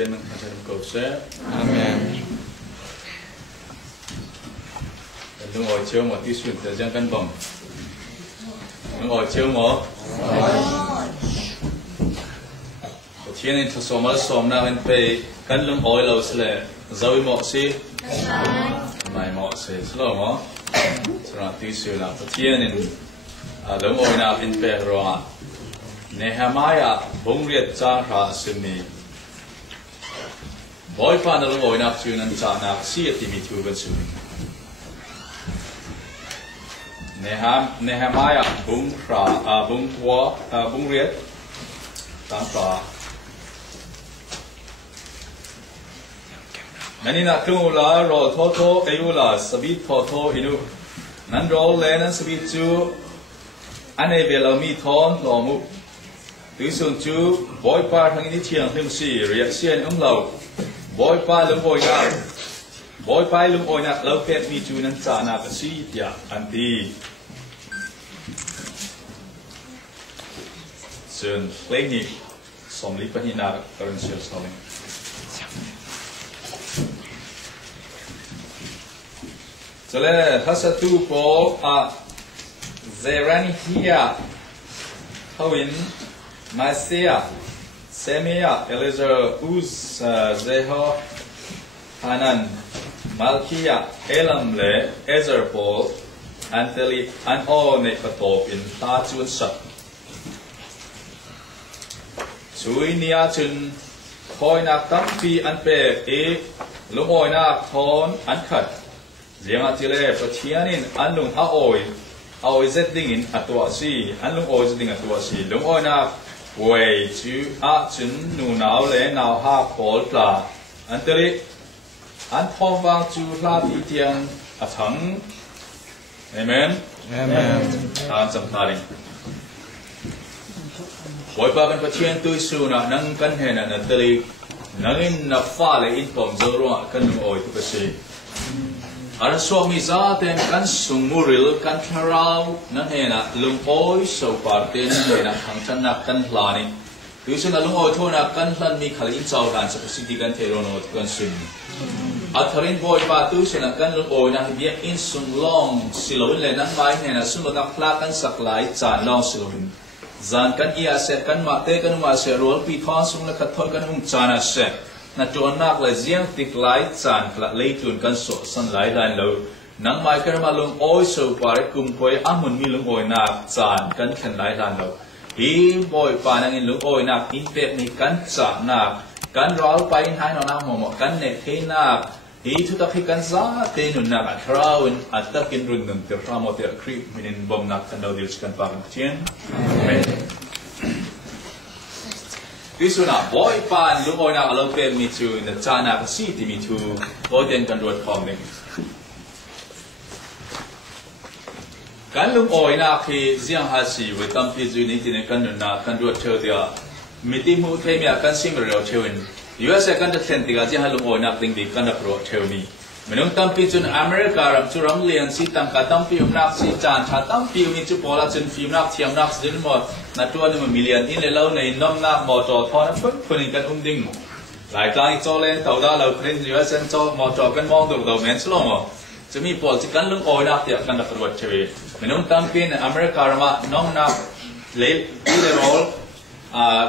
thiên năng thành cầu sẽ Amen đừng ngồi chiếu một tí xuyên thời gian cân bằng đừng ngồi chiếu một thiên nên thật số mà số nào anh phải cân lưng oi lâu sẽ dâu mọ xí mày mọ xí lâu mọ cho nên tí xuyên là thiên nên lưng oi nào anh phải rồi Nehemiah bung riết cha ra sini Bawipa na lungawinak chunan cahnak siya timitugan suni Nehemiah bung riết tam ra Nanina kungula ro toto ayula sabit toto inu nan ro lenan sabit chu ane belami thon lo mu từ xuân chú Bawipa thằng ini chiang thêm si riết xiên lâu Bawipa lung oi nak lâu kẹt mi chú nan cahnak si ya anti xuân lấy nhị som lý phát hiện na current sales knowing cho nên thắt sát tu po zerani hia hawin Masia, Semia, Eliezer, Uz, Zeho, Hanan, Malkia, Elamle, Ezerpol, Anteli, and all Nekatop in Tachun Sat. Chui Nia Chun, Koinak Tampi and Pe, Lumoinak, Ton, and Cut. Ziamatile, Patianin, and Lung Aoi, Aoi Zetting in Atuasi, and Lung Oi Zetting Atuasi, Lumoinak. Quay chú chun nụ não lẽ nào ha khổ là anh tới anh phong vang chú la đi tiếng thắng amen Amen tham chấm thà đi Bawipa bên phát triển tôi su na nâng cân hệ na tới nâng in na pha lệ in phòng dơ ruộng cân nụ oi tu besi anh suy nghĩ ra tên cân sung muril cân tharau nâng hệ na lung oi sầu par tên hệ na thằng chân na cân lani từ xưa là lung oi thôi na cân lần mi khali in chào đàn sắp xí đi cân thế rồi nó cân sung Atharin Bawipa từ xưa là cân lung oi na biết in sung long silowin lên nâng mai hệ na sung lo nắp la cân sạc lại chán long silowin zan cân ia sẽ cân mate cân ma sẽ roll pi thon sung là khát thôi cân hung chán sẽ na chuan nak la ziang tik lai chan kla leitun kan so san lai dan lo nang mai kar ma lung oi so pare kum koi amun mi lung oi nak chan kan khan lai dan lo hi Bawipa nang in lung oi nak in pek ni kan cha nak kan ral pai in hai no na mo kan ne the nak hi thu ta phi kan za te nun nak a thraun atakin run nun te ramo te kri minin bom nak kan do dil kan pa kan chien amen Isu na Bawipa lung oi nak alau pen mi chu na cahnak si ti mi chu boden kan ruat khom ni kan lung oi nak khi ziang ha si we tam pi ju ni ti ne kan na kan ruat theu dia mi ti mu the mi kan sim ro theuin US kan da thlen ti ga ji ha lung oi nak ding bi kan da ro theu ni menung tam pi chun America ram chu ram lian si tam ka tam pi nak si chan tha tam pi mi chu pola chun film nak thiam nak sin mo na tua ni million in le lo nei nom nak mo to thon phun kan ding lại cái cho lên tàu da lâu lên giữa sân cho mo to kan mong đầu men slo mo chu mi pol chi kan lung oi nak tiak kan da ruat chewe menung tam pi na America ma nom nak le le rol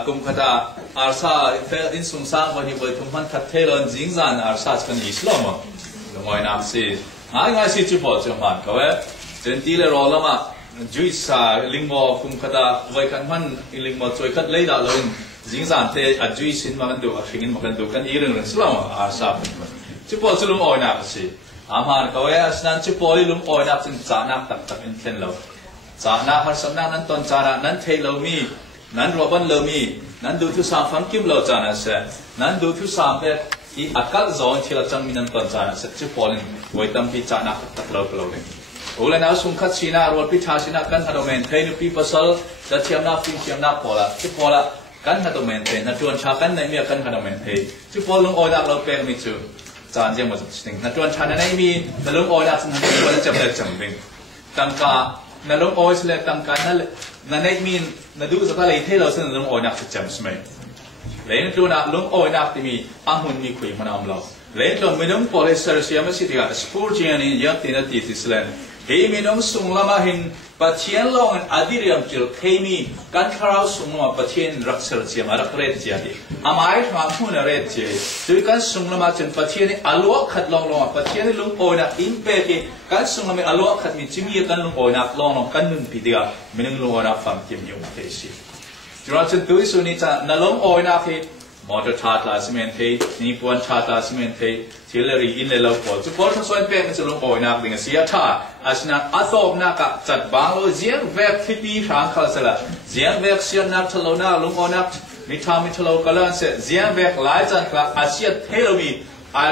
kum khata arsa fel in sung sang ba ni boi thum han khat thelon jing zan arsa kan islo mo ngồi nằm xì ngay xì chụp bộ chụp mặt các bạn trên tí là rồi lắm à duy sa linh mò cùng khát với căn văn linh mò chơi khát lấy đạo luôn dính dàn thế duy xin mà cần đủ hình mà cần đủ căn ý rằng là sao mà sao chụp bộ chụp ngồi nằm xì mà các bạn nên chụp bộ lúng ngồi nằm trên cahnak tập tập in thiên lâu cahnak har sam nang nan ton cahnak nan thei lâu mi nan roban lâu mi nan đủ thứ sam phán kim lâu cahnak sẽ nan đủ thứ sam thế i akal zon thila chang minan ton cahnak se chu polin voitam pi cahnak tak lo lo le ule na sung khat sina rol pi tha sina kan hadomen thein pi pasal da thiam na pi thiam na pola chu pola kan hadomen thein na tuan cha kan nei mi kan hadomen thei chu pol lung oi dak lo pek mi chu chan jeng ma sting na tuan cha na nei mi na lung oi dak sang han tuan cham le cham bing tangka na lung oi sle tangka na nei mi na du za ka le thei lo sen lung oi dak cham smai lain tu nak lung oi nak timi amun mi kui mana amlo lain tu minum polyester siapa sih tiga spurgeon ini yang tidak ditislen hei minum sunglama hin patien long adiriam cil kemi kan karau sunglama patien raksel siapa rakret jadi amai thampun red jadi tu kan sunglama cil patien ni aluak khat long patien ni lung oi nak impeke kan sunglama aluak khat mi cimi kan lung oi nak long kan nun pidia minum lung oi nak fam kim yung tesi jual centui suni ca nalong oi nak he motor chata semen he ni puan chata semen he tileri in le lau pol tu pol soin pe men nalong oi nak dengan sia tha asna atop nak ka chat bang lo ziang vek tipi rang khal sala ziang vek sian nak thalo na lung oi nak ni tha mi thalo kala se ziang vek lai chan kla asia thelo mi a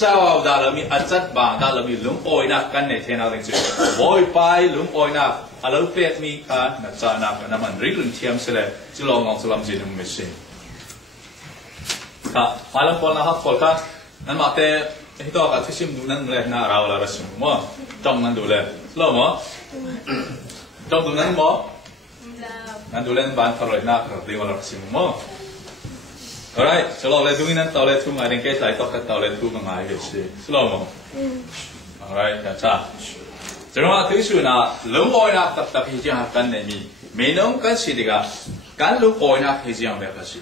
chao da lo mi a chat bang da lo mi lung oi nak kan ne the na ding chu boy pai lung oi nak alo pet mi ka na cha na ka na man ri lun thiam se le chu long ngong salam ji dum me se ka malam pol na ha pol ka nan ma te hi to ka thishim du nan le na raw la rasim mo tong nan du le lo mo tong du nan mo nan du len ban ka roi na ka de wala rasim mo alright so lo le du nan to le thu ngai den ke sai to ka to le thu ma ngai ge se lo mo alright ka chaကျွန်တော်အသေးစုနာလုံးပေါ်နာတပ်တပ်ဖြစ်ကြကန်နေပြီမင်းတို့ကစီတကကန်လုံးပေါ်နာဖြစ်ကြမယ်ပါစီ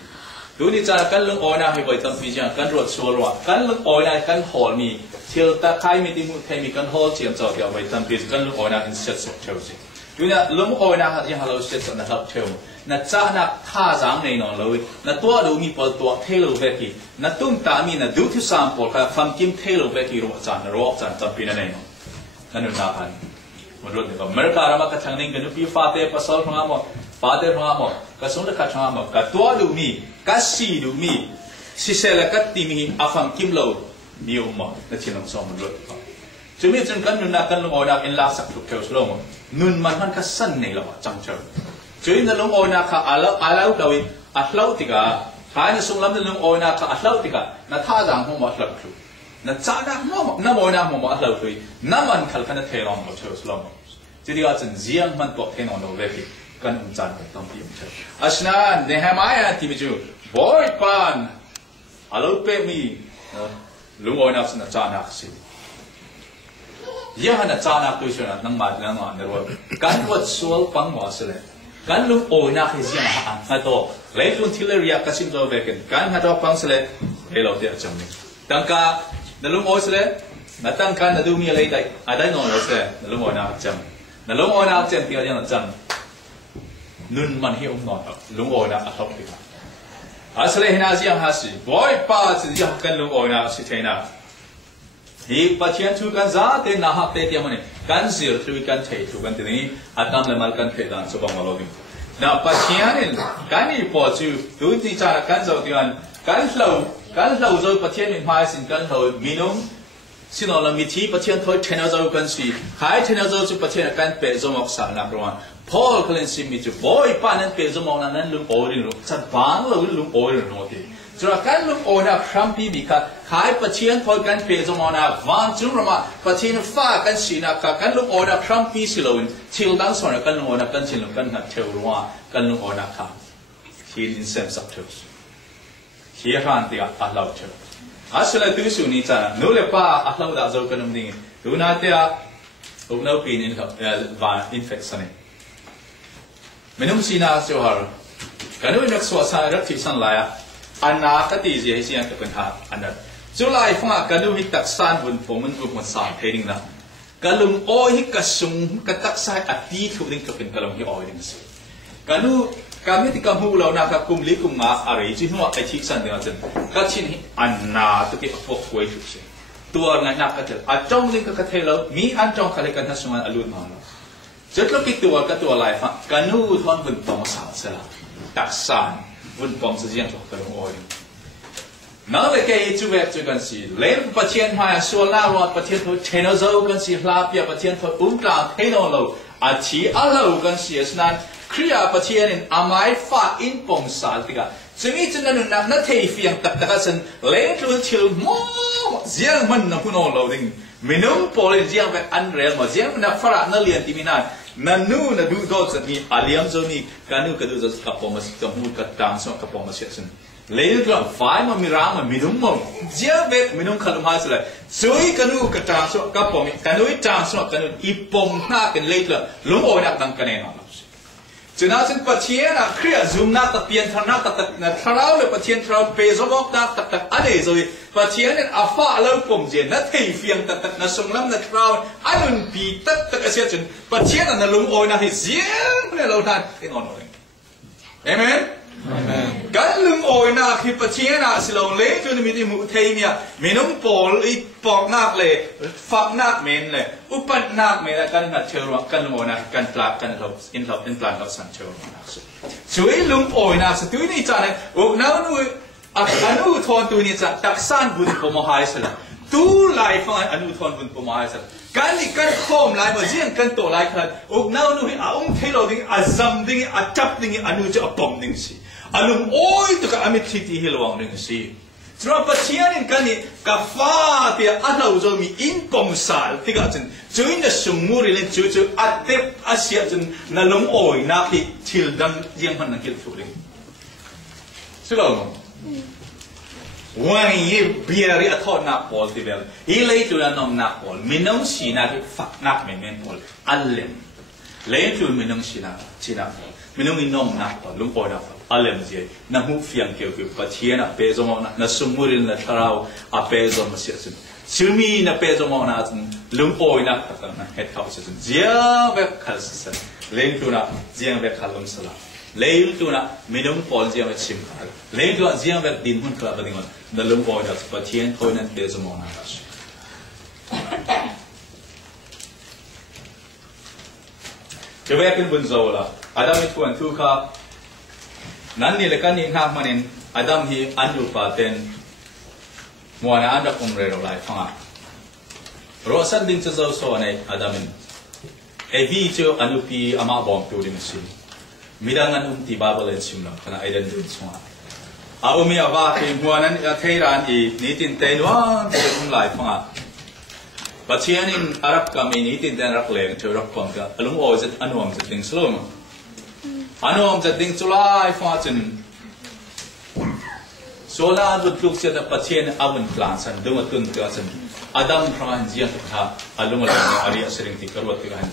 လူဒီချာကန်လုံးပေါ်နာဖြစ်ပေါ်တပ်ဖြစ်ကြကန်ရောဆိုရောကန်လုံးပေါ်နာကန်ဟော်မီချီလတာခိုင်မီတိမှုထိုင်မီကန်ဟော်ချီမ်ကြောက်ပြောပေါ်တပ်ဖြစ်ကန်လုံးပေါ်နာ in set ဆော့ချောစီလူနာလုံးပေါ်နာဟာဒီဟာလို့ set ဆော့နာတော့ချော那咋那他让你弄了，那多路米跑多推路回去，那东大米那都去上坡，看放金推路回去，罗站这边的那种。นั่นน่าพันมันรู้ดีกว่าเมื่อการเรามาคัดช่างนิ่งกันพี่ฟาเต้ภาษาของเราหมดฟาเต้ของเราหมดก็ส่งเลยคัดช่างหมดก็ตัวดูมีก็สีดูมีสิเสละก็ตีมีอาฟังกิมโลมีอุมานั่นที่น้องสองมันรู้จะมีจนกันนุ่นนักกันลงอนักอินลาสักทุกเช้าสโลมนุ่นมันก็สั้นในเราจังเช้าจะมีนั่นลงอนักค่ะอาลาตัวอาลาติกาใครจะส่งลำนั่นลงอนักค่ะอาลาติกานั่นท่าทางของมันหลักครูนั่นจ้านะน้ำมวยนะมันมาเล่าคุยน้ำมันขัลกันเทลองมาเชื่อสลอมจะดีว่าจนเสียงมันตัวเทนอนเอาไว้ที่กันจานไปต้องพิมพ์เชื่ออาชนะเนหามายที่มิจูบอยปานอาลูเปมีลุงโอนักสนจานักสิยังน่ะจานักตัวเชื่อนั่งมาเรื่องนั้นว่าการวัดส่วนปังว่าสิเลยการลุงโอนักเฮียมาอันโตเลยลุงที่เลยเรียกกระชิมตัวเวกันการหาตัวปังสิเลยให้เราเดี๋ยวจำนี่ตั้งการนั่นลุงโอ้ยเลยนั่นตั้งการนั่นดูมีอะไรได้อะไรนอนเลยสินั่นลุงโอ้ยน่าจำนั่นลุงโอ้ยน่าจำที่เราอย่างนั้นจำนุ่นมันให้อุ้มนอนลุงโอ้ยน่าอัศวินอาศัยเห็นอาเซียนหาสิบ่อยป้าจะอยากกันลุงโอ้ยน่าสิเทน่าฮีปัจจัยทุกันซาเตน่าฮักเตที่มันกันเสียทุกันเททุกันที่นี่อาตามเลยมากันเทดันสุบังมาลอดิน่าปัจจัยนี่กันนี่พอจูดูที่จะกันจะที่มันกันเราจะประเทศมีภายสิ่งกันเรามีน้องสิ่งเรามีที่ประเทศเขาเทนเรากันสิหายเทนเราจะประเทศกันเป็นสมองสารนักร้องพอเขาเล่นสิมีจุบ่อยป้านั้นเป็นสมองนั้นลุงโอรินลุงจัดบางเราลุงโอรินโนทีจุดการลุงโอนะครัมพีมีค่ะหายประเทศเขากันเป็นสมองนะวันจุดเรามาประเทศฟ้ากันสินะค่ะกันลุงโอนะครัมพีสิเราที่เราตั้งส่วนกันลุงโอนะกันสิลุงกันหัดเทวรัวกันลุงโอนะค่ะที่ลินเซมสักเท่าเฮียฮันติกาอัลลอฮ์เชื่ออาศัยตัวสุนีจ้าโน้เลป้าอัลลอฮ์ดาโจกันนุ่มดิ้งดูน่าเตะอุกน้าปีนินครับวานอินเฟคชันเนี่ยไม่นุ่มซีน่าเจ้าฮาร์กันนุ่มนักสวดสายรักที่สันไลอะอันนาคติเจียเสียงตะกันหาอันนั้นจุลัยฟังกันนุ่มฮิตักซานบนผมมันรูปมันสานเทดิ้งนะกันนุ่มโอ้ฮิกระสุงกันตักสายอัดดีทุกดิ้งตะกันกันนุ่มฮิโอ้ดิ้งสิกันนุ่มkami tika hula na ka kumli kumma ari chi hua ai chi san de chen ka chin anna to ke pho khoi chu se tua nga na ka tel a chong ling ka thelo mi an chong khale kan ha sungan alut ma no chet lo ki tua ka tua lai fa kanu thon bun tong sa sa tak san bun pom sa jian chok ka lo oi na le ke chu ve chu kan si le pa chen ha so la ro pa chen tho chen zo kan si hla pia pa chen tho ta the no lo a chi a lo kan si snanครียาประเทศนี้อาไม่ฟ้าอินปงสาติกาจะมีจนนั้นนักเทฟียงตักตะกันสันเลี้ยงตัวเชื่อมเสียงมันนักคุณโอเราดิ้งไม่นุ่มพอเลยเสียงแบบอันเรียลมาเสียงนักฝรั่งนักเรียนที่มีนั่นนู่นดูดอดสันนี่อาเลียมโซนี่การนู่นก็ดูจะกับปอมสิกับมูดกับตามส่วนกับปอมสิสัน lấy được phải mà mi ra mà mi đúng mong giờ về mi đúng khăn mà là suy cái nu cái trang số cái bom cái nu trang số cái nu ipom na cái lấy được lúng ôi nát tăng cái này nó cho nên trên phát triển là khi zoom nát tập tiền thằng nát tập thằng nào là phát triển thằng bê số bóc nát tập anh ấy rồi phát triển nên alpha lâu bom gì nó thấy phiền tập nó sung lắm nó thằng anh mình bị tập cái gì trên phát triển là nó lúng ôi nát thì riêng này lâu nay cái ngon rồi amen cái lưng ôi na khi phát triển na sự lâu lấy cho nên mình muốn thấy nha mình không bỏ ít bọc nát lệ phật nát mình lệ upan nát mình là cái nát chơi rồi cái lưng ôi na cái plak cái lọc in plan lọc sản chơi rồi chuối lưng ôi na sự túi này chả này nào nuôi anu thon túi này chả đặc sản bún bò mò hai sila tu lại phong anu thon bún bò mò hai sila cái này cái khom lại mà riêng cái tổ lại khăn nào nuôi ông thấy rồi thì azam đi chấp đi anu cho bom đi xí alum oi tu ka amit thiti hilwang ring si tra pachian kan ni ka fa te atau zo mi in pom sal ti ka chen chuin na sumuri len chu chu atep asia chen na lom oi na ki thil dang jiang han na kil thu ring silo wang ye biari athot na pol ti bel hi lei tu na nom na pol minong si na ki fak nak men pol allem lei tu minong si na china minong inom na pol lum pol na alem gì na hu phiang kêu kêu phát triển na pe zo mong na sumurin na tharau a pe zo ma sia chun chumi na pe zo mong na chun lum oi na ta na het khau sia chun zia ve khal san lein tu na ziang ve khalom sala lein tu na minum pol ziang ve chim khal lein tu ziang ve din hun kla ba ding na lum oi na phát triển thôi na pe zo mong na ta ke ve kin bun zo la adam mi tuan tu kha nan ni le kan ni nak manin adam hi anu paten muana anda kumre ro lai fanga ro san ding zo so nei adamin e vi cho anu pi ama bom tu ding si midang anu ti babal en sim lam kana aiden ding songa a umi awa ti muana a theiran i ni tin te no te um lai fanga pachian in arab kami ni tin den rak leng cho rak pom ka alung o zet anuam zet ding slom anomจะดิ้งจุลายฟ้าจนโซลาบุตรลูกเสียแต่ปัจเจนอาวุธกลางสันดวงตุนตัวสันอาดัมพระอันเจียนตุกาอาลุงอะไรเนี่ยอาริยสิริงติกรวดติกัน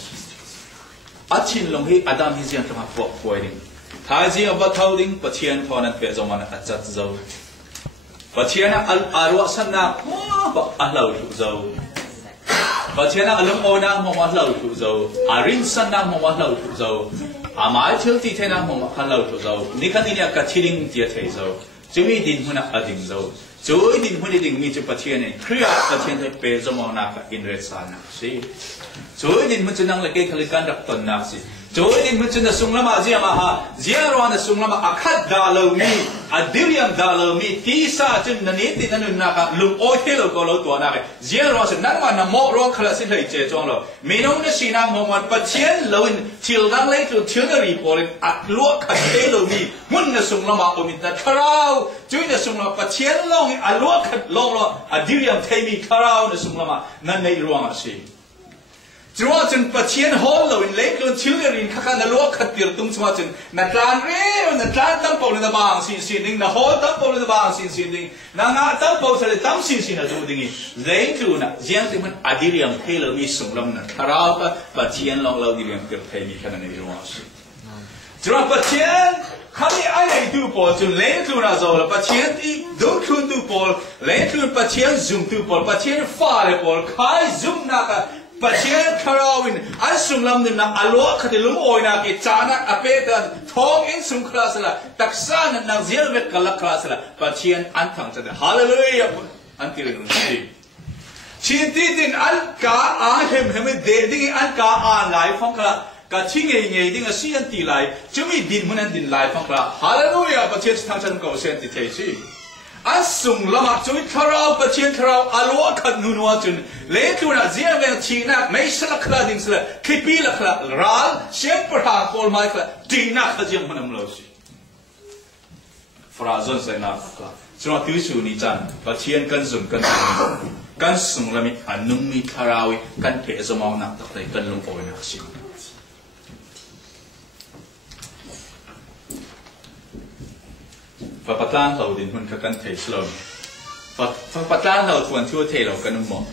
อาชินลงให้อาดัมฮิเจียนตุกาพวกป่วยดิ้งท้ายจีอบะเท่าดิ้งปัจเจนพอนั้นเปิดจอมันอาจัดเจ้าปัจเจนอารวสันนักว่าอาเหล่าถูกเจ้าปัจเจนอาลุงโอนักมองว่าเหล่าถูกเจ้าอารินสันนักมองว่าเหล่าถูกเจ้าอามาเชื่อที่เทน่าหงขันเราถูกเรานี่ขันนี้กัดชิลิงเดียเทเราจะมีดินหุ่นอดิ่งเราจะมีดินหุ่นดิ่งมีจุดปัจเจเนี่ยเครียดปัจเจเนี่ยเปย์จมองนักอินเรสานักสิจะมีดินหุ่นจะนั่งเล็กๆขลิกันรักตนนักสิจะมีดินหุ่นจะนั่งสุ่งละมาเจียมาฮะเจียรวันสุ่งละมาอัคดดาลมีอดิริยมดาลมีที่ซาจุนนันนี่ติดนั่นนักลุงโอ้ยเทโลก็เราตัวนักเจียรวันสุดนั่งมันโมร้องขลังสิเลยเจจงเรามีน้องนั่นสีน้ำมมันปัจเจนเราอินทิลดังเลยตัวทิลนารีพอลินอัดลวกขัดเทโลมีมุ่นนั่นสุ่งละมาอมิตรคาราวจุยนั่นสุ่งละปัจเจนลองอัดลวกขัดลองเราอดิริยมเทมีคาราวนั่นสุ่งละมานั่นในรวงอาชีจวนจนปัจเจียนฮอลเราอินเล็กจนชิลเรียนข้ากันลวกขัดเตียร์ตุ้งจวนจนนัดการเร่นัดการตั้งเป้าเลยนะบางสิ่งหนึ่งนัดฮอลตั้งเป้าเลยนะบางสิ่งหนึ่งนัดงาตั้งเป้าเสร็จตั้งสิ่งนั้นดูดิ่งเล็กจวนนะเจียนที่มันอดีเรียมเทเรามีส่งลำนั้นคาราบปัจเจียนลองเราดีเรียมเกิดเทมีขนาดนี้รู้สิจวนปัจเจียนข้านี่ไอ้ไหนดูปอลจนเล็กจวนนะโซ่ปัจเจียนที่ดูคืนดูปอลเล็กจวนปัจเจียนzoomดูปอลปัจเจียนฟ้าเลยปอลใคร zoom นักปัจเจียนคาราวินอันสุ่มลำหนึ่งนะอลัวขัดลุงโอยนะกิจานักอเปตันท้องอินสุ่มคลาสละตักซ่านักเจียนเวทกัลคลาสละปัจเจียนอันทั้งจะได้ฮาเลลูยาอันที่เรื่องนี้ชีติดินอันกาอาเห็มเดดิ้งอันกาอาไลฟ์ฟังคลากาชิงเงยดิ้งเสียนตีไลจะมีดินมันดินไลฟ์ฟังคลาฮาเลลูยาปัจเจียนทั้งฉันก็เสียนติเทชีอันสุ่มละมาจุดคาราวปัจเจียนคาราวอลัวขัดนุนวจุนเล็กตัวน่ะเจียนเวงชีนักไม่ใช่ลักขลาดิ้งสละคิปีลักขลารัลเชียงประหารโคลไมค์ขลาดีนักขจียงมันมลสิฟราซอนเซนักขลาจนที่สุดนี้จันปัจเจียนกันสุ่มกันสุ่มละมิอันนุ่มมีคาราวิกันเปะสมองนักตักเลยกันลงโอยนักสิป ฝักปัตตานเราดินหุ่นกันเทสโลมฝักปัตตานเราทวนชั่วเทเรากันหมด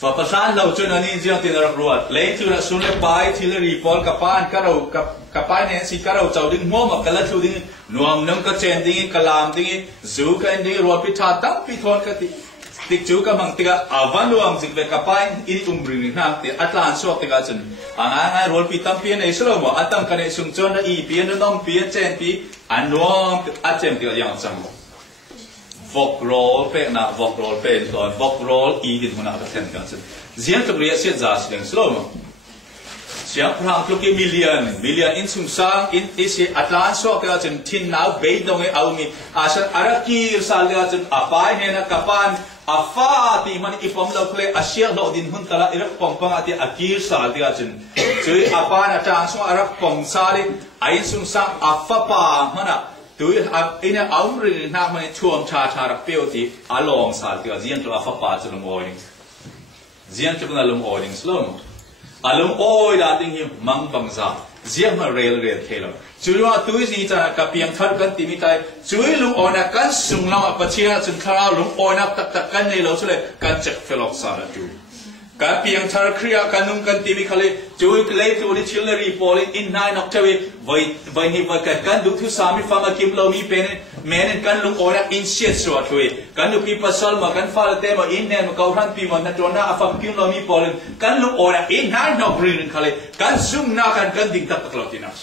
ฝักปัตตานเราจนอันนี้ยังติดรักรวดเลี้ยงที่เราสุนเลยไปที่เรารีพอร์ตกับป้านก็เรากับป้านเนี่ยสิก็เราเจ้าดึงมั่วมากันแล้วทุดิ้งนวมน้ำกระเจนดิ้งกลามดิ้งจูกันดิ้งรวดพิธาตั้งพิธอนกันติดจูกับมังติกาอาวันรวมสิเวกับป้านอินตุมบริณนักติอัตลานสวกติกาจนง่ายรวดพิตั้มเพียนในสโลมอัตตั้มกันในสุนจนอีเพียนน้องเพียนเจนปีอันนวมอัตเจมติกาอย่างจังวอกโรลเป็นนะวอกโรลเป็นตอนวอกโรลอีดินหัวหน้าประเทศกันจนเสียงตัวเรียกเสียจ่าเสียงสโลมเสียงพลังทุกมิลเลียนอินสุงสังอินอิสิอัตลานสวกติกาจนทินนาวเบย์ตรงเอามีอาศัยอารักีร์สัลติกาจนอาปายเนี่ยนะกับปานอาฟ้าที่มันอีปอมเราเคยอาเซียโลดินหุ่นตละอิรักปอมปังอาทิอากีร์สัลติกาจนช่วยอาปานอาจารย์สวอารักปอมซาลิไอสุงสังอาฟ้าปามันอะตัวอินเอาเรื่องนักมันช่วงชารักเปียวที่อารมณ์สัลติกาเจียนตัวอาฟ้าปาจะลงโอยิงเจียนจะเป็นลงโอยิงสโลมอารมณ์โอยดาติงหิมมังบังซาเจียนมาเรียลเทลช่วยว่าตัวนี้จะกับเพียงทัดกันตีมิตายช่วยลุงโอนักกันส่งเราปัจเจียนจนคราวลุงโอนักตักกันในเราช่วยกันจักเฟลอกซาละจูการเพียงทัดเครียกันนุ่งกันตีมิคาเลช่วยเลยตัวนี้ชิลเลอรีพอลินอินไนน์นอกเทวีไว้นี่ว่ากันดูทุสามิฟามาคิมเรามีเป็นแม้นกันลุงโอนักอินเชียสวัดเลยกันดูปีปัสสาวะกันฟาลเตมาอินเนมาเกาทันปีมันนั่นตัวน่าฟามาคิมเรามีพอลินกันลุงโอนักอินไนน์นอกรีนคาเลกันซุ่มนากันดิ่งตักเราที่นัก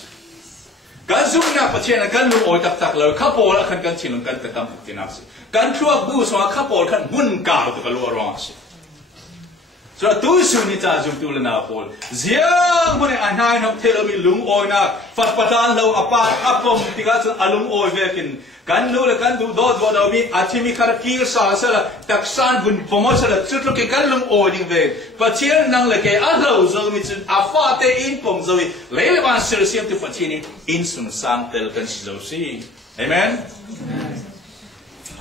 การซุ่มนักประเทศนั้นการลุงโอยตักเลยข้าพอละขันกันชิลกันแต่ตามที่นักสิการช่วยดูสว่าข้าพอขันหุ่นกาวตัวกันรัวร้องสิส่วนตัวสุนิจาจุดตัวเลนาพอลเสียงมันอันไหนนักเทเลมีลุงโอยนักฟัดปัตตานเราอปาอัปปมติกาสุอลุงโอยเวกินกันดูเลยกันดูโดดว่าเรามีอาชีพมีคาราคีร์สาสละตักซานบุญพมสละสุดลูกกันลุงโอยดิ่งเวกปัจเจียนนั่งเลยแกอัลเราจะมีจุดอาฟาเตอินปมจะมีเลี้ยบานเสือเสียมที่ปัจเจียนอินสุนสังเตลกันสิจะสิเอเมน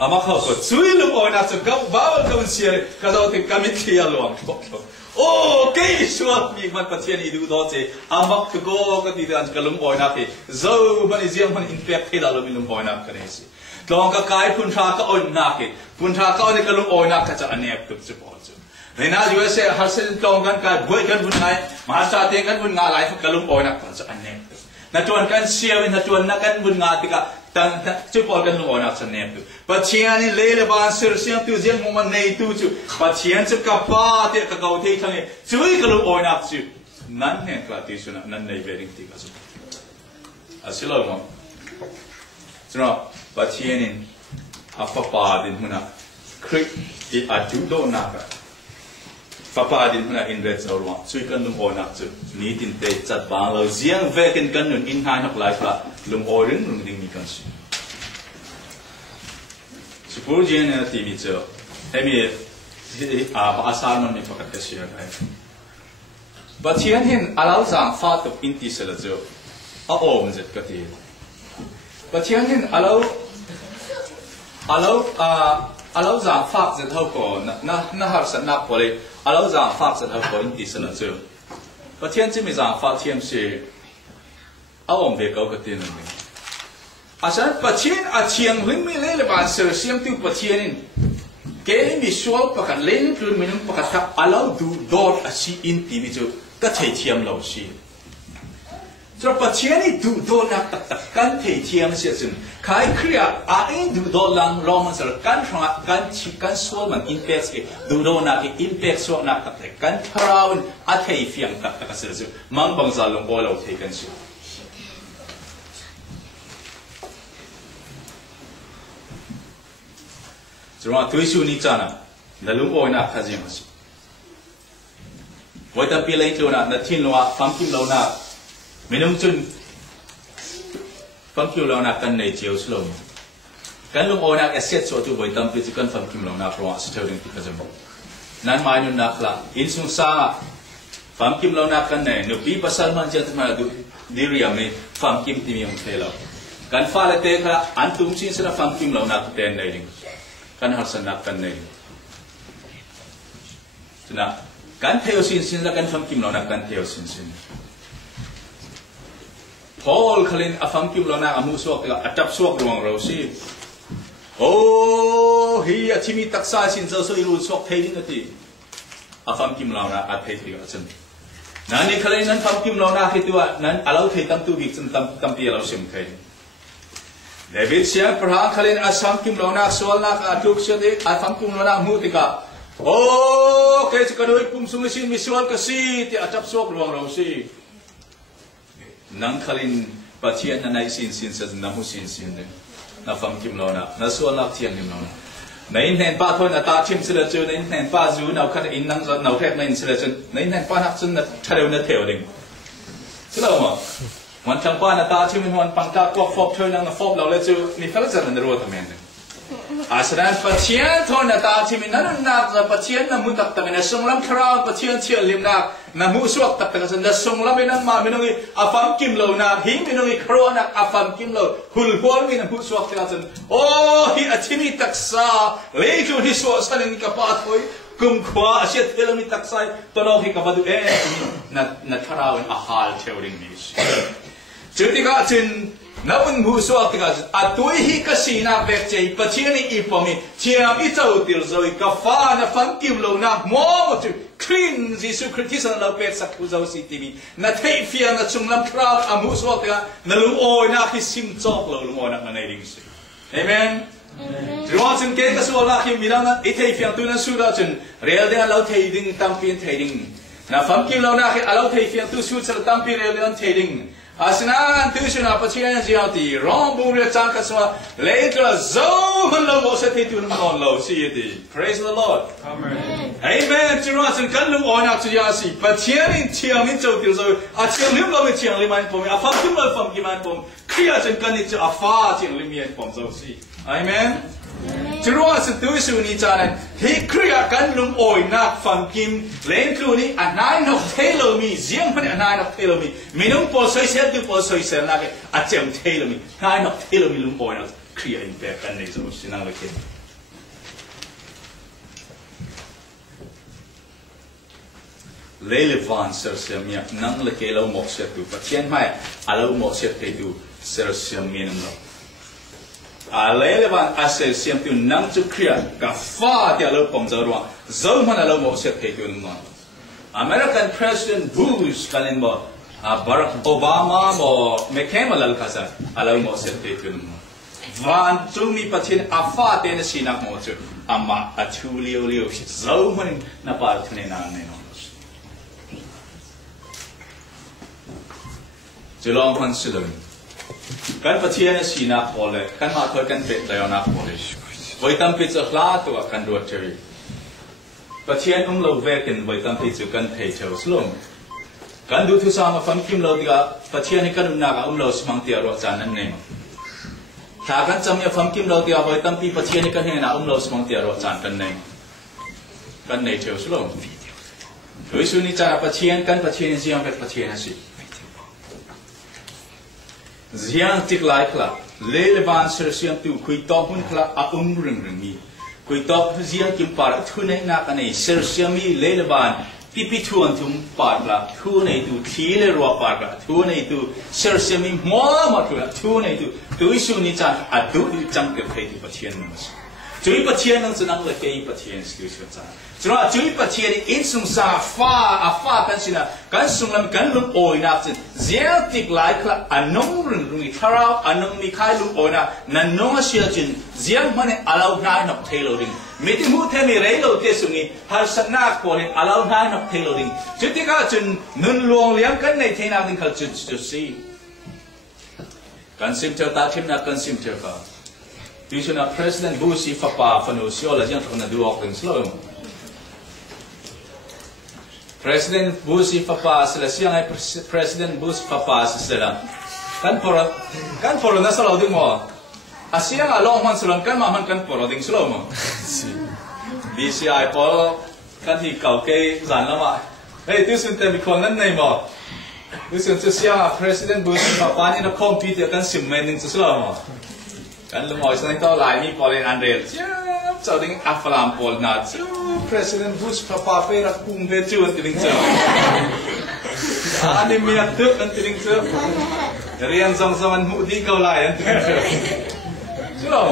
อามาเขาก็ช่วยลุงโอยนักจะกับบ้าวกันเสียก็จะติดกันมิเทียลวงโอ้เกย์ชัวร์มีมันปัจเจียนอีดูดอเจอามักตุโกก็ติดกันกับลุงโอยนักที่เจ้ามันอิเซียมมันอินเฟคที่เรามีลุงโอยนักกันเองสิลองก็กายพุนทราก็อ่อนนักที่พุนทราก็ในกับลุงโอยนักก็จะอันเนี้ยตุกจะพอจุในนั้นยูเอสเอฮัสเซนตองกันกับบุยกันบุญไงมหาชาติกันบุญงาหลายกับลุงโอยนักก็จะอันเนี้ยนัดวนกันเชียร์นัดวนนักกันบุญงาที่ก็ตั้งจุดพอกันลุงโอยนักจะเนี้ยตุปัจเจียนนี่เล่บานเสือเสียงตัวเสียงมันในตัวจุปัจเจียนจะกับป้าเด็กกับเขาที่ทั้งนี้ช่วยกับลุงโอยนักจุนั่นเนี่ยกลายที่สุดนั่นในเวริงที่ก็สุดอาศัยเรามั้งฉะนั้นปัจเจียนนี่อาฟ้าป่าดินหุ่นน่ะคริสที่อาจุดโดนักฟ้าป่าดินหุ่นน่ะอินเวสเอาล้วนช่วยกันลุงโอนักจุดนี่ดินเตะจัดบางเราเสียงเวกินกันนุ่นอินหายนักหลายครั้งลุงโอริงลุงดิ่งมีกันสิสุภูเจียนเนี่ยที่มีเจอเอ็มภาษามันมีปกติเสียได้ปัจเจียนเห็นอาลาวจังฟ้าตุกอินทิเสละเจออ้อมันจะกติปัจเจียนเห็นอาลาวจังฟ้าจะเท่าก่อนน่าหาสนับพอเลยอาลาวจังฟ้าจะเท่าก่อนอินทิเสละเจอปัจเจียนจะมีจังฟ้าเทียมเสียอ้อมเด็กเขากตินั่นเองอาศัยปัจเจียนอาเชียงลิงไม่เล่เลยบางเสือเสียงที่ปัจเจียนเกมีชัวร์ประกันเล่นคลื่นมีน้ำประกันทับอาลาวดูดอดอาชีอินทิมิจูก็เทียมเราชีจะปัจเจียนดูดอนักตักกันเทียมเสียจนขายเครียดอินดูดอลังลองมันสารกันทางกันชิกันส่วนมันอินเพ็กซ์ดูดอนักอินเพ็กซ์ส่วนนักตักกันทราวน์อาเทียฟิยังตักเสียจนมันบางส่วนลงโอเราเทียกันสิจนว่าตัวชูนิจานะนั่นลุงโอยนักข้าเจียงสิวันตั้งปีเล่นตัวนักนั่นทิ้งลงว่าฟังคิมเรานักไม่นุ่งจุนฟังคิมเรานักกันในเจียวสโลมกันลุงโอยนักเอเซตส่วนตัววันตั้งปีจะกันฟังคิมเรานักเพราะว่าสิ่งที่ที่ข้าจะบอกนั่นหมายถึงนักละอินสุงซาฟังคิมเรานักกันในนุบีภาษามันจะทำอะไรดูดีเรียมเลยฟังคิมที่มีองค์เทลกันฟ้าเลเตะค่ะอันตุ้มชินสนะฟังคิมเรานักเต้นในดิ่งกันหัศนักกันในฉะนั้นการเที่ยวสินแล้วกันฟังคิมเรานักกันเที่ยวสิน พอลขลินอาฟังกิมเราหน้าอามุสวกติกาจับสวกรวงเราสิโอ้เฮียที่มีตักษาสินเจ้าสุยรู้สวกเทดินทีอาฟังกิมเราหน้าอาเทติกาจันนั่นนี่ขลินนั้นฟังกิมเราหน้าคิดว่านั้นอาเราเทตั้มตัวบิกจันตั้มปีเราเสียมเทเดวิดเสียงพระขลินอาฟังกิมเราหน้าสวลนักอาทุกเสียดิอาฟังกิมเราหน้ามุติกาโอ้เคสกระโดดปุ่มสุนิสินมิสวลกสีที่อาจับสวกรวงเราสินังขลินปัจเจียนในสินเสร็จน้ำหูสินเลยน้าฟังกิมเรานะน้าส่วนลักเทียนกิมเรานะในแห่งป้าทนตาทิมเสร็จจนในแห่งป้าจูน้าขัดอินนังจนน้าแทบในเสร็จจนในแห่งป้านักจนน้าทะเลน้าเที่ยวดิ่งใช่ไหมวะวันทั้งป้าตาทิมวันปังตากวกฟอบเธอนังฟอบเราเลยจูนี่เขาจะนั่นรู้ทำไมเนี่ยอาศัยปัจเจียนทนตาทิมนั่นนักปัจเจียนน้ามุตักตะเนี่ยส่งลำคราวปัจเจียนเชี่ยวลิมนักน้ามุสวกตักตะกันจะส่งลำไปนั่งมาไม่ต้องอีอาฟังกิมเรานักหิมไม่ต้องอีครัวนักอาฟังกิมเราหุ่นหัวมีน้ามุสวกตักกันโอ้ฮิอาทิมิตักษาเลี้ยงที่สวสันนิกาปาถอยกุมขวาเสียเทลมิตักษาตัวเราฮิกับวัดนักคราวน์อาหารเทวริงนิสจุดที่ก็จึงนับเป็นผู้สวดที่ก็อัตวิหิกสีนับเบกเจย์ปัจเจนี่อีพอมีเชียร์อิจฉาติลโซยกาฟ้านับฟังกิมโลนับมอจุคลีนจิสุคริสต์สันเราเป็ดสักผู้เจ้าสิทีวีนับเทียฟียนับจุงลำคราวอามุสวดที่ก็นับลุงโอยนับฮิซิมจอกลุงโอยนับในดิ่งสิเอเมนถือว่าจึงเก่งก็สวดละคิมมีแล้วนะอิเทียฟียตัวนั้นสุดาจึงเรียลเดียเราเทียดิ่งตั้มปีนเทียดิ่งนับฟังกิมโลนับเราเทียฟียตัวสุดสลับตั้มปีเรียลเดียนเทียดิ่งอาศัยที่สุนัขปัจจัยที่เอาที่ร้องบุญเรียกจังกัสว่าเลี้ยงตัวโซ่มันเราบอกเสถียรมันนอนเราสิดี Praise the Lord Amen จุดว่าจึงกันลุงอ่อนนักจุยาสิปัจจัยนี้เชียงนี้เจ้าที่เราอาเชียงลิมเราไม่เชียงลิมันผมอาฟังกิมเราฟังกิมันผมเคลียร์จึงกันนี่จะอาฟ้าเชียงลิมีนผมเจ้าสิ Amen จุดว่าจึงตัวสุนิจานันที่เคลียร์กันลุงอ่อนนักฟังกิมเลี้ยงครูนี้อันนั้นนกเทโลมีเสียงพันอันนั้นนกเทโลมีไม่ต้องพอใส่เสื้อดูพอใส่เสื้อนักอาเจียมเทโลมีนั้นนกเทโลมีลุงอ่อนนักเคลียร์อินเปกกันในสมุทรสินังเลกินเลเลวันเสือเสียมีนั่งเลกิเราหมกเสียดูปัจจัยไม่เราหมกเสียดูเสือเสียมีนั่งเราเลเลวันอาศัยเสียงตัวนั่งจุเคลียร์กับฟ้าที่เราผมจะรู้ว่าเจ้ามันเราหมกเสียดูนั่งเราAmerican President Bush กันเลยบอกบารักโอบามาบอกไม่แค่มาลัลคาซาเราหมกเสียดูนั่งวันจุมีประเทศอาฟ้าเต็นสินักหมกจุอามาอัจฉริยะเจ้ามันนับปาร์ทเนนันเนี่ยจะลองพันสิลกันประเทศนี้สินักพอเลยกันมาคุยกันเป็นเรื่องนักพอเลยไว้ตั้งพิจารณาตัวกันดูเฉยประเทศเราเวกันไว้ตั้งพิจารณาเทเชลสลงกันดูทุกสามฟังคิมเราดีกว่าประเทศนี้กันดูนักเราสมังเตียรจานันเนี่ยถ้ากันจำเนี่ยฟังคิมเราดีกว่าไว้ตั้งพิประเทศนี้กันเห็นนักเราสมังเตียรจานกันเนี่ยกันในเชลสลงโดยส่วนนี้จะประเทศกันประเทศนี้ยังเป็นประเทศนั้นสิเสียงติดไลค์ละเล่เลบานเสียงตัวคุยต่อหุ่นละอุ่มรึงมีคุยต่อเสียงกิมปาร์ทุนในนักในเสียงมีเล่เลบานที่พิทวนทุ่มปาร์ละทุนในตัวทีเลรัวปาร์ละทุนในตัวเสียงมีมัวมาทุละทุนในตัวส่วนนี้จะอัดดูจังเกิดเหตุประเทศนั้นจุยประเทศนั้นจะนั่งเล็กประเทศสิ่งที่จะจุดจุยประเทศนี้อินสุงซาฟ้ากันสินะกันสุงลำกันลุงโอยนับสิเสียติดหลายครั้งอันนงรุนมีคราวอันนงมีใครลุงโอยนะนั่นนงเสียจินเสียมันเอาเราหน้านกเทโลดิงไม่ที่มูเทมีเรื่องเทสุงีหาสักนักคนเอาเราหน้านกเทโลดิงจุดที่ก็จินนุนลวงเลี้ยงกันในเทนาดิงเขาจุดสิกันซิมเทอร์ตาทิมนักกันซิมเทอร์ก็ที่สุนัข President Bush ฟ้าป่าฟันุสิโอละยังต้องดูออกถึงสโลม President Bush ฟ้าป่าสละเสียงให้ President Bush ฟ้าป่าสละกันพอร์นั่นสโลดิ้งมั้งอาเซียนลองมันสลันกันมามันกันพอร์ดิ้งสโลมั้ง BCI พอกันที่เก่าเกย์สันแล้วมาเฮ้ยที่สุดแต่มีคนนั้นในมั้งที่สุดจะเสียง President Bush ฟ้าป่านี่นักคอมพิวเตอร์กันสิบเมตรนึงสโลมั้งกันลุงอ๋อยสมัยต่อหลายมีพอลเลนอันเดลเจ้าดิ้งอัฟลามพอลนัดPresident Bush พระปาเปรักกุมเวจูอันติลิงเจ้าอันนี้มีอันตึกอันติลิงเจ้า เรียนสองสมันหูดีเกาไล่อันตื่นเช้าใช่หรอ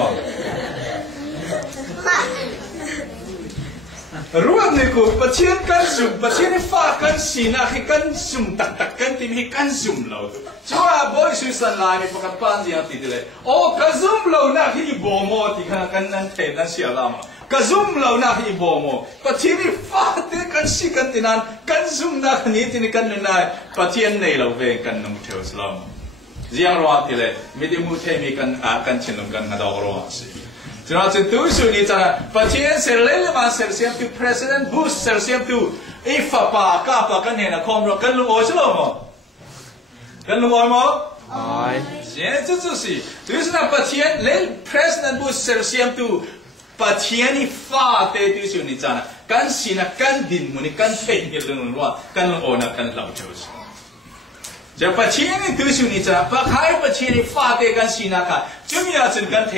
รู้ว่าเนี่ยกูประเทศกันสุ่มประเทศนี้ฟ้ากันสีน่ะให้กันสุ่มตักกันที่มีกันสุ่มเราชัวร์บอยสุสันลายมีประกันปันยังติดเลยโอ้กันสุ่มเราน่ะที่บ่มอที่ขณะกันนั่นเทนั่นเสียละมั้งกันสุ่มเราน่ะที่บ่มอประเทศนี้ฟ้าเด็กกันสีกันที่นั่นกันสุ่มน่ะนี่ที่นี่กันนั่นน่ะประเทศนี้เราเวกันนุ่งเทวสลามยังรอที่เลยไม่ได้มุ่งเทมีกันชินลงกันกระดอกรอสิจนถึงตัวสุดนี้จ้ะประเทศเซลล์มาเซลเซียมตัว President Bush เซลเซียมตัวอีฟ้าปากกาปากกันเนี่ยนะคอมรกันลุงโอ้ใช่หรอมั้งกันลุงโอ้มั้งอ๋อเจ้าสิตัวสุดนั้นประเทศเล่น President Bush เซลเซียมตัวประเทศนี้ฟ้าเตะตัวสุดนี้จ้ะกันสินะกันดินมันนี่กันเทมีเรื่องว่ากันลุงโอ้นะกันเหล่าเจ้าสิจะประเทศนี้ตัวสุดนี้จ้ะประใครประเทศนี้ฟ้าเตะกันสินะค่ะจุดนี้อาจจะกันเท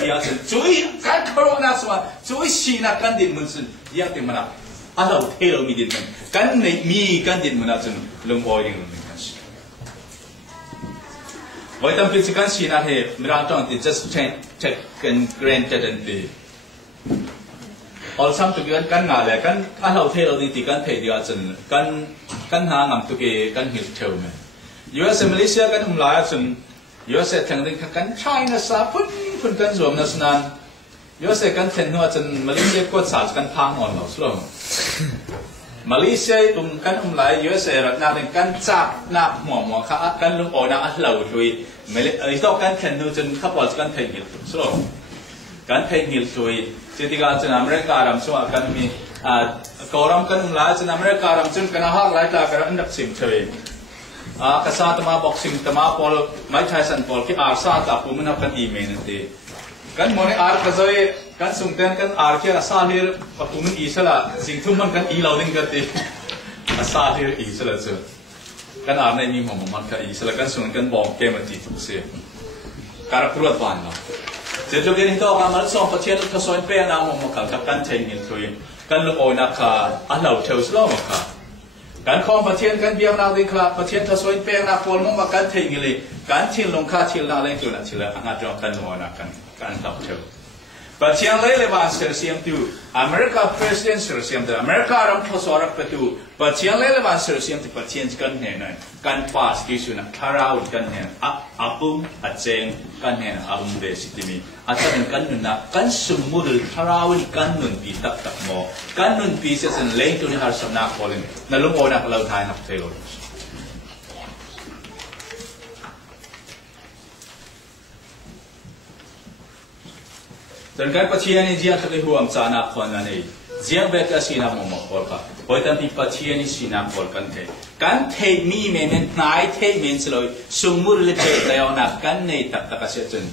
ที่อาจจะจุดกันโควิดส่วนจุดสินะกันดินมันสิยังที่มันอ่ะเราเทเรามีดินมันกันในมีกันดินมันอาจจะลงโอยอย่างนี้กันสิวันตั้งพิจารณาสินะเฮ้ไม่ต้องต้องที่ just check กัน granted อันที่all some ตุกกันงาเลยกันเราเทเราดีที่กันเทที่อาจจะกันหางำตุกกันหิวเท่าไหมU.S. Malaysia กันทำลายจน U.S. ทางนี้กันใช้นะสาพุ่นกันรวมนะสนาน U.S. กันเทนหัวจน Malaysia ก็สาดกันพังอ่อนเราสุดมาเลเซียตุ่มกันทำลาย U.S. รัฐนั้นกันจับนักหัวข้ากันลงอ่อนนะเหล่าช่วยไม่เลยไอ้ตัวกันเทนหัวจนข้าพเจ้ากันเทนหิลสุดกันเทนหิลช่วยเจติกาจนอเมริการำช่วยกันมีกอรัมกันทำลายจนอเมริการำจนกันหากหลายตากันอันดับสิบช่วยกษัตริย์มาบ็อกซิ่งตมาพอลไม่ใช่สันพอลที่อาร์ซาตาปูมันกันอีเมนตีกันโมเนอาร์ก็จะกันส่งเตือนกันอาร์ที่อาซาลีร์ปูมันอีสละสิ่งทุ่มมันกันอีเหล่านึงกันตีอาซาลีร์อีสละเจอกันอาร์ในมีหมมันกันอีสละกันส่งกันบอกเกมตีทุกเสียการตรวจวันเนาะเจ้าเรื่องนี้ต้องการมาส่งประเทศทศวรรษเป็นน้ำมันกันเทนนิสด้วยกันลูกโอนักข่าอันเหล่าเทวสโลมค่ะการคอมประเทศกันเบียงนาดีคลาประเทศทศวรรษเป็นนาพอลมว่าการเทงิลีการทิ้งลงค่าทิ้งนาเล่นจุดนั้นทิ้งละงานจองกันหัวนักกันตับเทวประเทศเล่เลบานเซอร์เซียมตูอเมริกาประธานาธิบดีเซอร์เซียมตูอเมริการัมทศวรรษประตูประเทศเล่เลบานเซอร์เซียมตูประเทศกันเนี่ยนะการพาสกิสุนักคาราวกันเนี่ยอับุมอัจเจงกันเนี่ยอับุมเบสิติมีอาจจะเป็นกันนุนนะกันสมมุติคาราวกันนุนปีตักโมกันนุนปีเส้นเล่นตัวนี้หาสำนักพอลินนั่นลุงโอนักเราทายนักเทโลดังนั้นประเทศนี้จีนจะได้ห่วงจานาคนนั้นเองจีนเบกสีน้ำมันพอลค่ะเพราะตั้งที่ประเทศนี้สีน้ำพอลกันเทกันเทมีเมนนายเทมินสลอยสมมุติเลยเทแล้วนักกันในตักเสียจน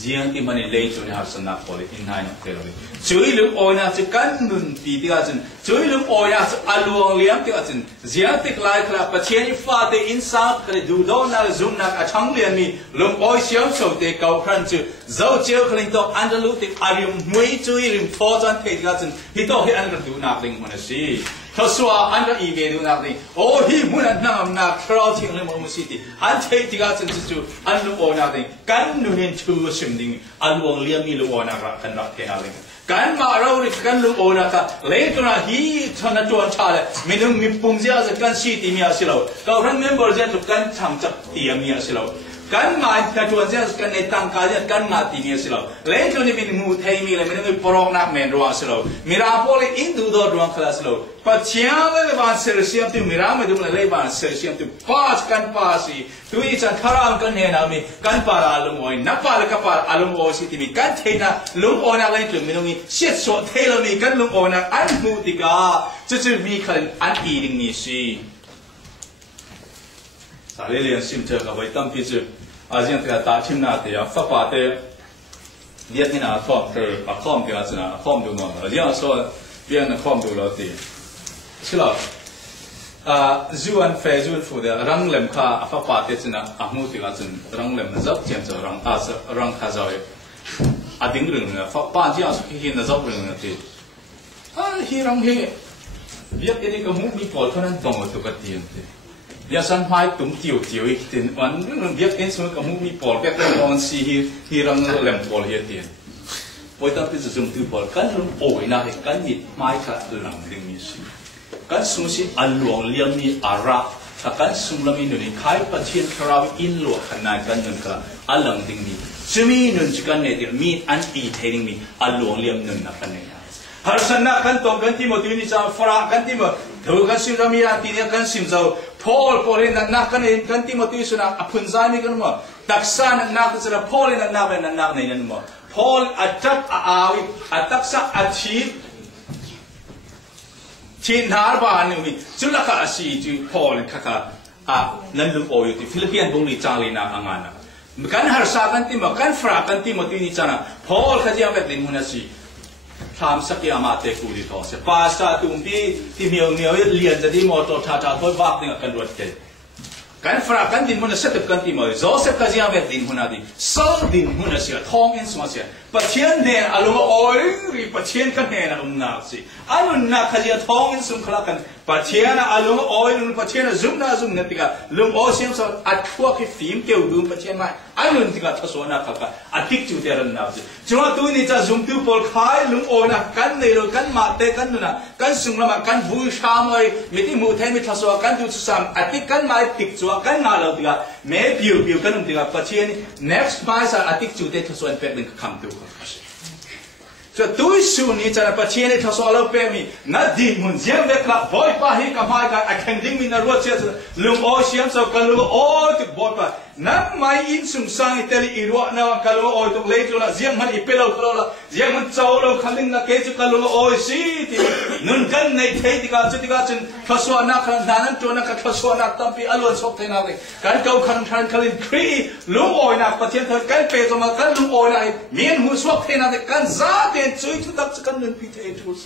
จีนที่มันเล่นจนหาสำนักพอลอินไฮนักเทโลช่วยลุงโอนักจะกันนุนปีที่อาจารย์ช่วยลุงโอนักจะอลวงเลี้ยงที่อาจารย์จีนที่กลายคลาประเทศนี้ฟาดอินซาร์ก็เลยดูโดนนักซุ่มนักช่างเลี้ยงมีลุงโอเชี่ยวชาญที่เขาครั้งจู่เจ้าเจ้าคลินโตอันเดลูที่อาริมมวยช่วยริมทอจันเทที่อาจารย์ที่โตให้อันเดลูนักลิงมันสิทศวรรษอันเดอีเมดูนักลิงโอ้ที่มันนักคราวที่เรื่องมันสิที่อันเทที่อาจารย์จู่อันลุงโอนักลิงกันนุนชูชิมดิ่งอลวงเลี้ยงมีลุงโอนักรักกันรักเทนักลิงกันมาเราเรียกกันลุงโอนักเล่ตัวนั้นฮีทนัดจวนชาเลยมีนุ่มมีปุ่มเจ้าจะกันสีที่มีอาศิลป์เขาเรื่องเมมเบอร์เจ้าจะกันทำจับที่มีอาศิลป์กันมาถ้าจวนเจ้ากันในตั้งการจะกันมาที่มีอาศิลป์เล่ตัวนี้เป็นงูไทยมีเลยมีนุ่มปรองนักเมนรัวอาศิลป์มีราโพลีอินดูดอรัวคลาสโลปัจจัยเลยบางเซอร์เซียมที่มีราไม่ดูเลยบางเซอร์เซียมที่ป้ากันป้าสิตัวนี้จะขารามกันเห็นอะไรกันปาราลุงโอยนับปาร์กับปาราลุงโอสิที่มีกันเทน่ะลุงโอนักเล่นตัวมีนุ่มเสียสดเทลมีกันลุงโอนักอันมูติกาจะมีคนอันอีดิ่งนี่สิสายเลี้ยงซิมเจอกับไว้ตั้งพิจิตรอาเซียนที่ตาชิมนาเตียฟ้าป่าเตเลียนี่นะข้อมเตอข้อมเตียสินะข้อมดูนอนเลี้ยงส่วนเลี้ยงข้อมดูเราตีใช่หรอจูอันเฟจูอันฟูเดรังเล็มข้าฟ้าป่าเตสินะมูติกาสินรังเล็มจับเจียมจะรังข้าใจดิ่งเรื่องฟ้าป่าที่อาสุขีหินจับเรื่องตีฮีรังฮีเบียดเอ็นี่ก็มุกมีปอดเท่านั้นตรงกับตุกตีนตี ยาสันไม้ตุ้มเจียวอีกทีวันนั้นเบียกเอ็นสมัยกับมุมีปอลแกก็มองซีฮีรังแหลมปอลเฮียเตียนพอตั้งแต่จะจุ่มตัวปอลกันลงโอยนะกันหยิบไม้ขัดหลังดึงมีสิกันสุ่มสิอันหลวงเลี้ยงมีอาระถ้ากันสุ่มละมีหนุนขายปัจเจียนคราวอินหลวงขนาดกันหนุนกระอันหลังดึงมีจะมีหนุนจะกันเนี่ยเดี๋ยวมีอันอีเทนิงมีอันหลวงเลี้ยงหนุนนับกันเนี่ยฮาร์สันนักกันตรงกันที่หมดที่นี่จะฟรากันที่หมดเธอกันสิมรามีอันที่นี่กันสิมเจ้าพอลเห็นนักกันเองกันที่หมดที่สุนัขอภินใจมีกันหมดตักษานักจะพอลเห็นนักเป็นนักในนั้นหมดพอลอัจฉริอาวิอัตักษาอาชีพชินหาร์บานุมิจุลกะอาชีพพอลข้านั่นลุงโอยุติฟิลิปปินส์บุญลิจารีนาอังานะกันฮาร์สักันที่หมดกันฟรากันที่หมดที่นี่จะนะพอลขยันแบบนี้มุนัสิทำสักอย่างมาเตะกูดีต่อเสียภาษาตุ้มที่มีเรียนจะที่มอตอท่าทอยวักเนี่ยกันรวดเกยกันฟรากันดินมุนัสเสตกันที่มอโจเซฟขยันแบบดินมุนัดีสอดินมุนัสเสียทองอินสมาเสียปัจเจียนเนี่ยอารมณ์โอ้ยปัจเจียนกันเนี่ยนะนักสิอันนั้นนักขยันทองอินสมขลักกันปัจเจียนอารมณ์โอ้ยปัจเจียนซุ่มเนี่ยติกาลุงโอ้เสียงสอนอัดพวกที่ฟิล์มเกี่ยวดูปัจเจียนไม่อันนั้นติกาทศวรรษนักกันอัดติกจุดเดียร์นักสิจังหวะตัวนี้จะซุ่มตัวพอลขายลุงโอ้ยนักกันเนี่ยเรากันมาเตะกันนู่นนะกันสุ่มละมากันบูชาไม่ไม่ที่มูเทมิทศวรรษกันจุดซ้ำอัดติกันมาติกจัวกันงาเราติกาแม่บิวกันนู่นติกาปัจเจียน next มาสักอัดติกจุดเดียร์ทศวรรษเป็นคำตัวจะตัวสูนี้จะปัจเจียนทศวรรษเป็นมีนัดดิมุนเจียมเด็กละบอยป้าฮิกมาให้กันอันดิ้งมีนรวดเชียร์ลุงโอเชียมสกันลุงโอตุบอยป้านับไม่อินสุงสังเตลิอิรัวนะกันลุงโอตุเลี้ยจุละเจียมมันอิเปล่ากันละเจียมมันเจ้าเราขันลิงนักเกจิกันลุงโอซีที่นุ่นกันในเทติกาจุดติกาจนทศวรรษนักนั้นตัวนักทศวรรษนักตั้มปีอารมณ์สกเทนักเลยกันเก่าขันลิงครีลุงโอนักปัจเจียนเธอกันเปย์ตัวมากันลุงโอนักเมียนหูสกเทนักกันซาเดนจุยทุดับกันนุ่นพิเททุส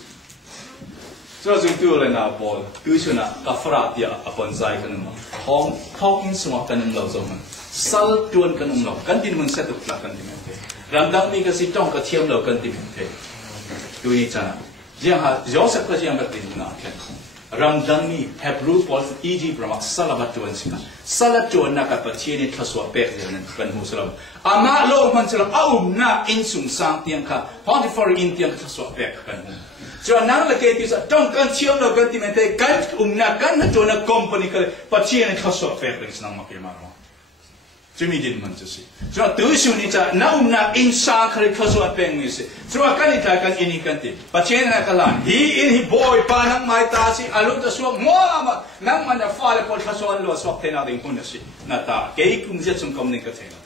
จะจึงตัวเลยนะบอลตัวชนะกับฟราดีอาปนใจกันมั้งท้องอินสมองกันเราจมันสัลจวนกันเรากันดินมันเสด็จกลับกันดิมันเทรำดังนี้ก็สิจ้องกับเทียมเรากันดิมันเทตัวนี้จะนะยังหาโยเซฟก็ยังแบบดินนะแค่รำดังนี้เฮบรูบอลอีจีประมาณสัลบัดจวนสินะสัลจวนนักกับปัจเจกทศวรรษเป๊ะเลยนั่นกันหูสลับอามาโลกมันสลับเอาหน้าอินสุงสังเตียงค่ะพอที่ฟอร์อินเตียงทศวรรษเป๊ะกันหูจวนนั้นละเกติสต้องการเชื่อมเรากันที่มันเทกันนักกันจวนนักคอมพานีกันปัจเจกทศวรรษเป๊ะเลยสนังมาเกี่ยมาหรอจะมีดินมันจะสิจวนตัวชูนี่จะน้านักอินสังกันทศวรรษเป๊ะมีสิจวนกันนี่ทากันอินกันที่ปัจเจกนักกันละฮีบอยปานังไม่ตาสิอารมณ์จะสวมมัวมานังมันจะฟ้าเลยพอทศวรรษโลสวกเทนาดิ่งคนสินาตาเกี่ยกุมเจ็ดสมคำนี้กันเทนา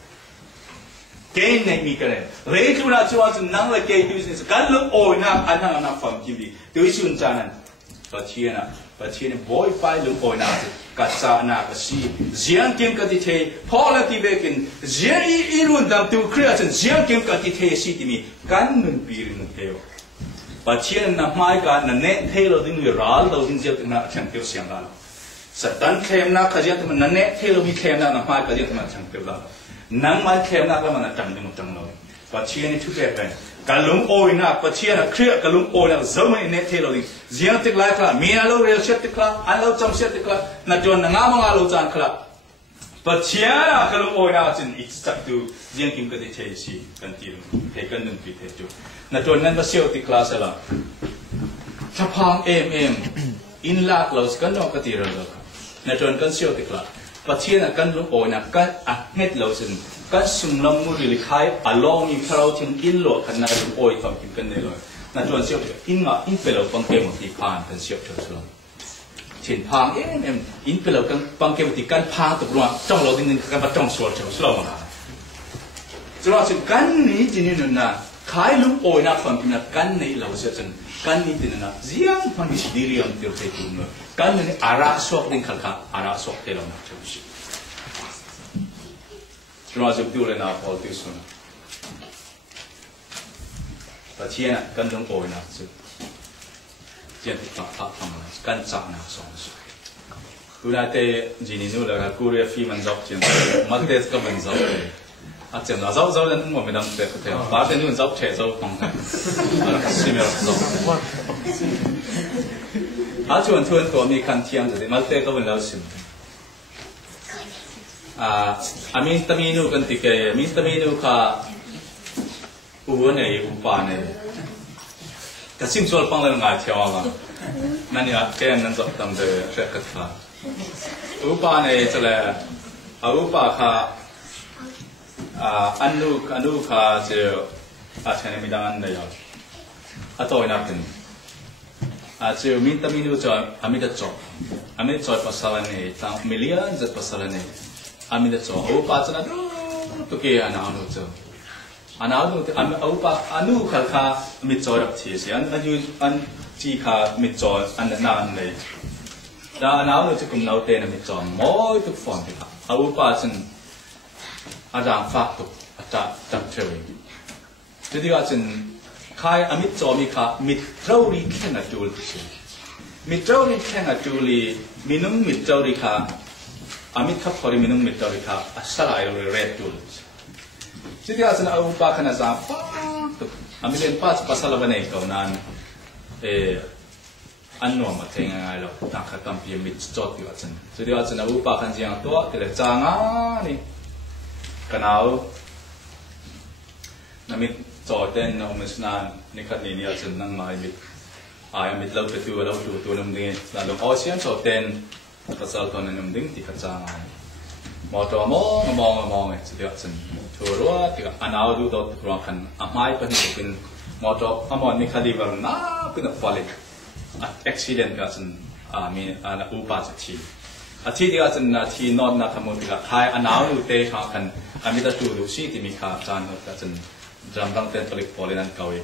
เกณฑ์ในมีกันเลยเรื่องที่เราจะว่าจะนั่งเลยเกณฑ์ดูสิกันลุกโอยนักอันนั้นนักฟังจริงดีตัวชุนจานั้นปัจเจียนบอยไปลุกโอยนักกัจจานักสิเจียงเก่งกันที่เทพอละที่เบกินเจียอีรุ่นดำตัวเครียดจนเจียงเก่งกันที่เทสิที่มีกันนึงปีนึงเทวปัจเจียนนักไม้กันนั่นเนเทเราดึงวิรัลเราดึงเจียงนักช่างเทวเสียงกันสัตว์เข้มนักขยันที่มันนั่นเนเทเรามีเข้มนักไม้ขยันที่มันช่างเทวเรานังมันเข้มนักแล้วมันจังดึงจังเลยปัจเจียนนี่ทุกอย่างเป็นการลุงโอยนักปัจเจียนเครียดการลุงโอยนักสมัยเนเทเราดิเจียงติดไล่คลามีอะไรเรียลเช็ดติดคลาอันเราจำเช็ดติดคลานัดจวนงามังอาเราจานคลาปัจเจียนการลุงโอยนักจนอิสระดูเจียงกิมก็ได้เทสิกันตีลุงเทกันหนึ่งปีเทจุนัดจวนนั้นก็เชี่ยวติดคลาสละถ้าพังเอ็มอินลักเราสกันนอกก็ตีเราเลยนัดจวนกันเชี่ยวติดคลาปัจเจียนกันลุงโอยนักกันอัดเม็ดเราสิกันสุ่มลำมือหรือขายอารมณ์มีเราถึงอินโหลดขนาดลุงโอยฟังกินกันได้เลยนั่นจวนเชี่ยวอินเปล่าฟังเกมที่พานกันเชี่ยวเชิญเช่นพังอินเปล่ากันฟังเกมที่กันพางตกลงจ้องเราดิ้งกันมาจ้องสวดเชิญเรานะจะว่าสิ่งกันนี้จริงๆนะขายลุงโอยนักฟังกินนะกันนี้เราเชื่อจนกันนี้จริงๆนะเยี่ยมมันดิสดีเรียมเดียวไปถึงเลยกันนี้อาราสวกดิ้งขันขาอาราสวกเทเรานะเชื่อเราจะดูเลยนะพอที่สุดปัจเจียนกันลุงโอยนะสุดเจียนที่ตัดทำอะไรกันจับนะสองสุดดูนะแต่จีนี่นู่นเลยครับกูเรียกฟีมันจับเจียนมาเทสก็มันจับเลยอาเจียนเราจับนั้นผมไม่ต้องเทสเทสบ้านนู่นจับเทสจับฟังกันสิเมลจับอาชวนตัวมีคันเทียมจะได้มาเทสก็เป็นแล้วสิ amin taminu kan tike amin taminu ka uwane upane kasim sol panglang ngai thiawa nani ke nan zop tam de shekat kha upane chale upa kha anu kha je achane midang an ya atoi na tin je min taminu cho amida cho amit cho pasalane ta millions at pasalane amida cho upa chana to ke ananu cho ananu upa anu kha mit cho rak thi se an chi kha mit cho an nan le da ananu chu kum nau te na mit cho moi tu fon ti kha upa chen adang fa tu ata tak chewi ti dia chen khai amit cho mi kha mit trauri khen a tul chi mit trauri khen a tuli minung mit trauri kha amit kha phori minung mit trauri kha asalai ro red tul chi dia chen au pa khana za pa tu amit en pa pasala bane ko nan an no ma tenga ngai lo ta kha tam pi mit chot pi chen chi dia chen au pa khan jiang to te le cha nga ni kanao namit cho tên nó mới nan nên khát này nia chân năng mai mit mit lâu tu nằm đi là lúc ở xiên cho tên cái sao con nằm đứng thì khát sang mò trò mò ấy chỉ được chân thua rồi thì anh áo du đó rồi khăn mai bên này bên mò trò mò nên khát đi vào na bên nó fall accident cái chân mi là upa chỉ thì cái chân là thì non là tham mưu thì là hai anh áo du tê khá khăn mi ta tu du si thì mi khá chan cái chân jambang ten tolik polinan kawi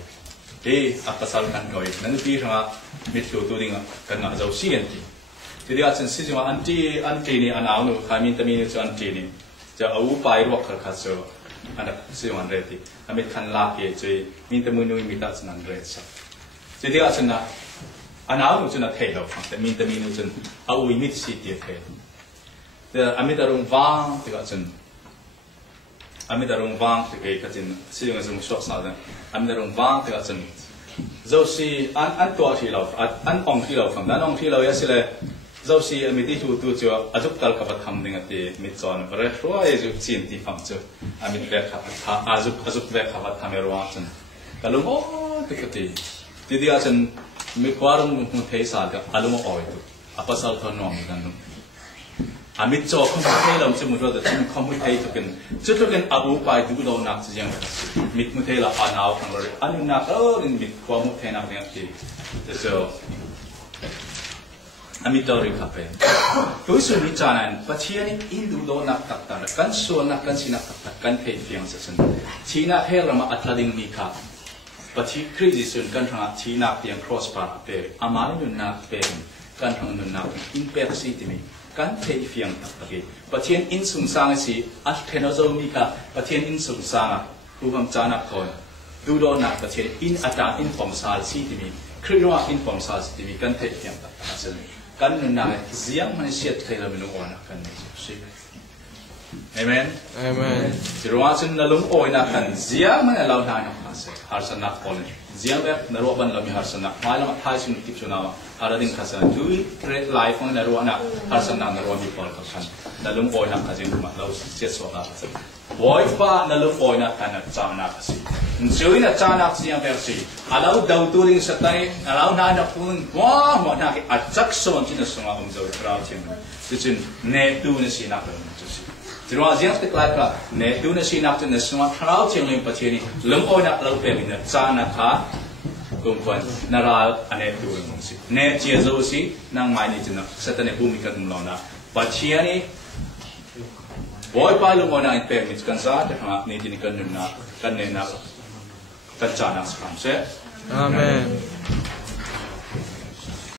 apasal kan kawi nan pi nga mit tu ding kan nga zo sian ti ti dia chen si jwa anti ni anau nu khamin tami chu anti ni ja au pai ro khar kha so anak si wan re ti amit khan la ke chei min tamu nu mi ta chan re sa ti dia chen na anau nu chen na thei lo phang te min tami nu chen au mit si ti the te amit arung wang ti ga chen amit arung wang te ke katin si yung zum shot sa da amit arung wang te ka chen zo si an to thi lo an ong thi lo phang dan ong thi lo ya sile zo si amit ti tu chu ajuk kal ka patham ding ati mit chon re ro ye ju chin ti phang chu amit ve kha ajuk ve kha patham ro wa chen kalum o te ka ti dia chen mi kwarum mu thei sa da alum oi tu apasal thon no mi dan amit cho không thấy lòng chứ một rồi thì không thấy cho cái chứ cho cái abu pai tu đâu nạp chứ chẳng mit một thấy là anh áo thằng rồi anh nạp đó nên mit qua một thấy nạp này thì so amit đâu rồi cà phê tôi suy nghĩ cho nên bắt chia này in tu đâu nạp tắc tắc căn số nạp căn xin nạp tắc tắc căn thấy phiền sự sinh chỉ nạp hết là mà ăn đình mi cả bắt chia crazy xuân căn thằng chỉ nạp tiền cross bar về amal nun nạp về căn thằng nun nạp impact gì thì mình kan thei fiang tak taki pathian in sung sang si at thenozo mi ka pathian in sung sang ubam chana khoi du do na pathian in ata in form sal si ti mi khriwa in form sal si ti mi kan thei fiang tak asel kan nun na ziang man siat thei la minu ona kan si amen Amen. jirwa chen na lum oi na kan ziang man lau na na ase har san na khol ziang be na ro ban la mi har san na mai la thai sim tip chuna harading khasa tui red life on na ro na har san na ro mi pol ka khan na lum oi na ka jing ma lau se so na sa Bawipa na lum oi na kan na cha na ka si njoi na cha na si yang si alau dau tu ling sa tai alau na na pun wa mo na ki achak so on tin so ma um zo tra chen chin ne tu na si na ka si jirwa jiang te klai ka ne tu na si na tin na so ma tra chen ling pa cheni lum oi na lau pe min na cha na kha cùng phần nara anh em tuổi mong si nè chia dâu si năng mai này chừng sẽ tên này bùi mình cần lòng na và chia này Bawipa luôn ngồi này pe mình cần sao để họ này chỉ cần na cần này na cần trả na sẵn sẽ Amen.